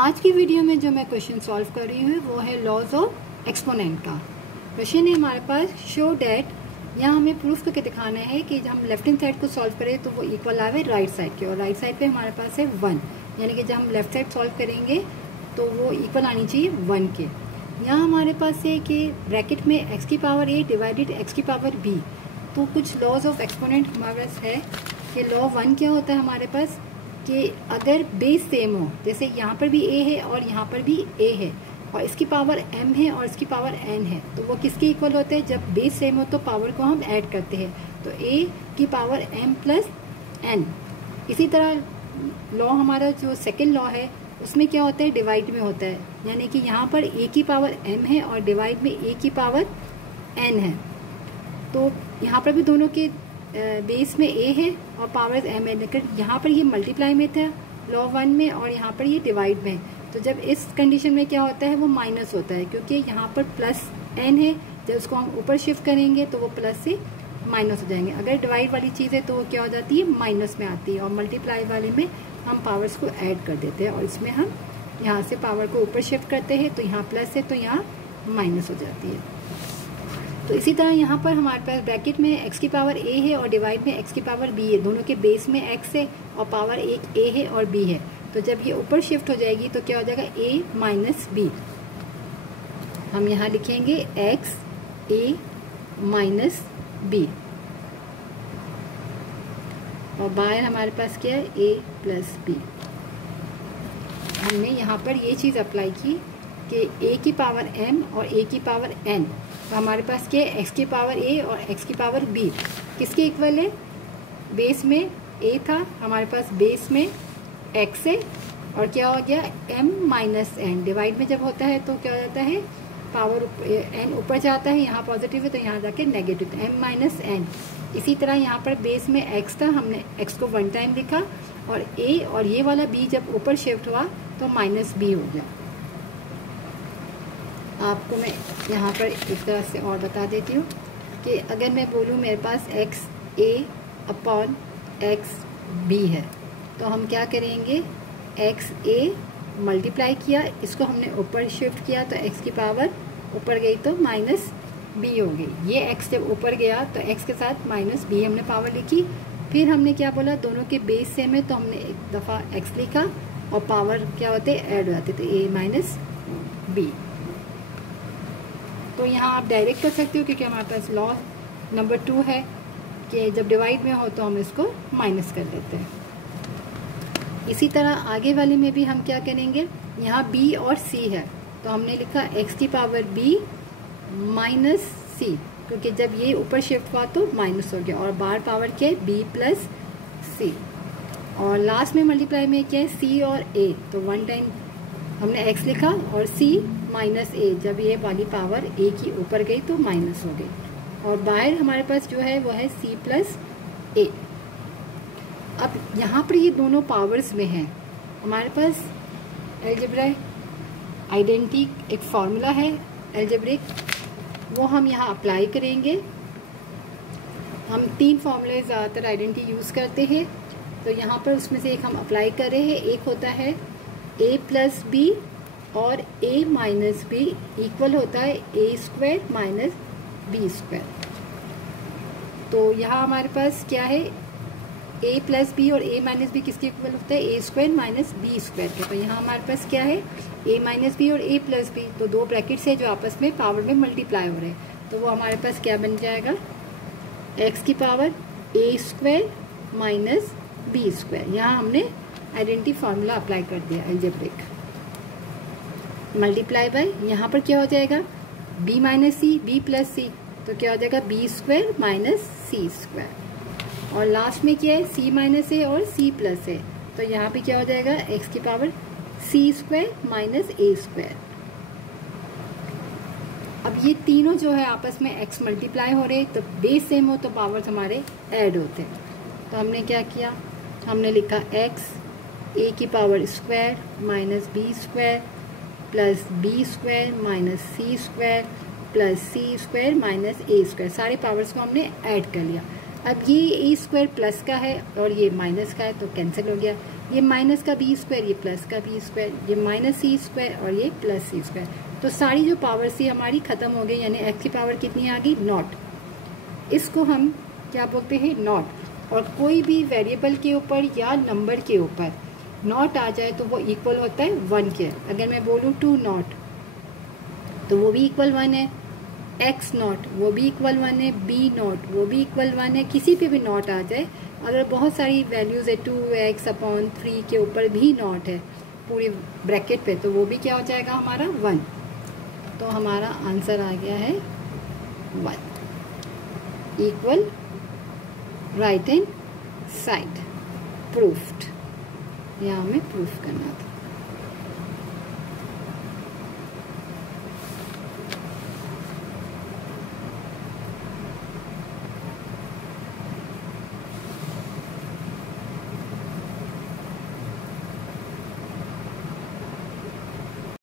आज की वीडियो में जो मैं क्वेश्चन सॉल्व कर रही हूँ वो है लॉज ऑफ एक्सपोनेंट का। क्वेश्चन है हमारे पास, शो डैट, यहाँ हमें प्रूफ करके दिखाना है कि जब हम लेफ्ट हैंड साइड को सॉल्व करें तो वो इक्वल आवे राइट साइड के, और राइट साइड पे हमारे पास है 1, यानी कि जब हम लेफ्ट साइड सॉल्व करेंगे तो वो इक्वल आनी चाहिए 1 के। यहाँ हमारे पास है कि ब्रैकेट में x की पावर a डिवाइडेड x की पावर b, तो कुछ लॉज ऑफ एक्सपोनेंट हमारे पास है कि लॉ 1 क्या होता है हमारे पास कि अगर बेस सेम हो, जैसे यहाँ पर भी a है और यहाँ पर भी a है और इसकी पावर m है और इसकी पावर n है, तो वो किसके इक्वल होते हैं? जब बेस सेम हो तो पावर को हम ऐड करते हैं, तो a की पावर m प्लस n। इसी तरह लॉ हमारा जो सेकेंड लॉ है उसमें क्या होता है? डिवाइड में होता है, यानी कि यहाँ पर a की पावर m है और डिवाइड में a की पावर n है, तो यहाँ पर भी दोनों के बेस में a है और पावर m है, लेकिन यहाँ पर ये मल्टीप्लाई में था लॉ 1 में और यहाँ पर ये डिवाइड में। तो जब इस कंडीशन में क्या होता है, वो माइनस होता है, क्योंकि यहाँ पर प्लस n है, जब उसको हम ऊपर शिफ्ट करेंगे तो वो प्लस से माइनस हो जाएंगे। अगर डिवाइड वाली चीज़ है तो वो क्या हो जाती है? माइनस में आती है, और मल्टीप्लाई वाले में हम पावर्स को ऐड कर देते हैं और इसमें हम यहाँ से पावर को ऊपर शिफ्ट करते हैं, तो यहाँ प्लस है तो यहाँ माइनस हो जाती है। तो इसी तरह यहाँ पर हमारे पास ब्रैकेट में x की पावर a है और डिवाइड में x की पावर b है, दोनों के बेस में x है और पावर एक a है और b है, तो जब ये ऊपर शिफ्ट हो जाएगी तो क्या हो जाएगा? a minus b। हम यहाँ लिखेंगे x a माइनस b, और बाहर हमारे पास क्या है? a plus b। हमने यहाँ पर ये चीज़ अप्लाई की कि a की पावर m और a की पावर n, तो हमारे पास क्या है? x की पावर a और x की पावर b किसके इक्वल है? बेस में a था, हमारे पास बेस में x है और क्या हो गया? m minus n। डिवाइड में जब होता है तो क्या हो जाता है? पावर n ऊपर जाता है, यहाँ पॉजिटिव है तो यहाँ जाके नेगेटिव, तो m माइनस n। इसी तरह यहाँ पर बेस में x था, हमने x को 1 टाइम लिखा और a और ये वाला b जब ऊपर शिफ्ट हुआ तो माइनस b हो गया। आपको मैं यहाँ पर एक तरह से और बता देती हूँ कि अगर मैं बोलूँ मेरे पास x a upon x b है, तो हम क्या करेंगे? x a मल्टीप्लाई किया, इसको हमने ऊपर शिफ्ट किया तो x की पावर ऊपर गई तो माइनस b हो गई। ये x जब ऊपर गया तो x के साथ माइनस b हमने पावर लिखी। फिर हमने क्या बोला? दोनों के बेस सेम है तो हमने एक दफ़ा x लिखा और पावर क्या होते? ऐड हो जाते, तो a माइनस b। तो यहाँ आप डायरेक्ट कर सकते हो क्योंकि हमारे पास लॉ नंबर 2 है कि जब डिवाइड में हो तो हम इसको माइनस कर देते हैं। इसी तरह आगे वाले में भी हम क्या करेंगे? यहाँ b और c है तो हमने लिखा x की पावर b माइनस c, क्योंकि जब ये ऊपर शिफ्ट हुआ तो माइनस हो गया, और बाहर पावर क्या है? b प्लस c, और लास्ट में मल्टीप्लाई में क्या है? c और a, तो 1 टाइम हमने x लिखा और c माइनस a, जब ये वाली पावर a की ऊपर गई तो माइनस हो गई, और बाहर हमारे पास जो है वो है c प्लस a। अब यहाँ पर ये दोनों पावर्स में हैं, हमारे पास एल्जेब्रा आइडेंटिटी एक फॉर्मूला है एल्जेब्रिक, वो हम यहाँ अप्लाई करेंगे। हम 3 फॉर्मूले ज़्यादातर आइडेंटिटी यूज़ करते हैं, तो यहाँ पर उसमें से एक हम अप्लाई कर रहे हैं। एक होता है a प्लस b और a माइनस b इक्वल होता है a square minus b square. तो यहाँ हमारे पास क्या है? a प्लस b और a माइनस b किसके इक्वल होता है? a square minus b square के। तो यहाँ हमारे पास क्या है? a माइनस b और a प्लस b, तो 2 ब्रैकेट्स है जो आपस में पावर में मल्टीप्लाई हो रहे हैं, तो वो हमारे पास क्या बन जाएगा? x की power a square minus b square. यहाँ हमने आइडेंटिटी फार्मूला अप्लाई कर दिया एल्जेब्रिक, मल्टीप्लाई बाय यहाँ पर क्या हो जाएगा? b माइनस सी, b प्लस सी, तो क्या हो जाएगा? b स्क्वायर माइनस सी स्क्वायर, और लास्ट में क्या है? c माइनस ए और c प्लस ए, तो यहाँ पे क्या हो जाएगा? x की power c square minus a square. अब ये तीनों जो है आपस में x मल्टीप्लाई हो रहे, तो बेस सेम हो तो पावर्स हमारे ऐड होते हैं। तो हमने क्या किया? हमने लिखा x a की power square minus b square plus b square minus c square plus c square minus a square, सारे पावर्स को हमने ऐड कर लिया। अब ये ए स्क्वायर प्लस का है और ये माइनस का है तो कैंसिल हो गया, ये माइनस का बी स्क्वायर, ये प्लस का बी स्क्वायर, ये माइनस सी स्क्वायर और ये प्लस सी स्क्वायर। तो सारी जो पावर थी हमारी ख़त्म हो गई, यानी एक्स की पावर कितनी आ गई, नॉट। इसको हम क्या बोलते हैं, नॉट। और कोई भी वेरिएबल के ऊपर या नंबर के ऊपर नॉट आ जाए तो वो इक्वल होता है 1 के। अगर मैं बोलूँ 2 नॉट तो वो भी इक्वल 1 है, एक्स नॉट वो भी इक्वल 1 है, बी नॉट वो भी इक्वल 1 है। किसी पे भी नॉट आ जाए, अगर बहुत सारी वैल्यूज़ है 2x/3 के ऊपर भी नॉट है पूरी ब्रैकेट पे, तो वो भी क्या हो जाएगा हमारा 1। तो हमारा आंसर आ गया है 1 equal right hand side proofed. यहाँ हमें प्रूफ करना था।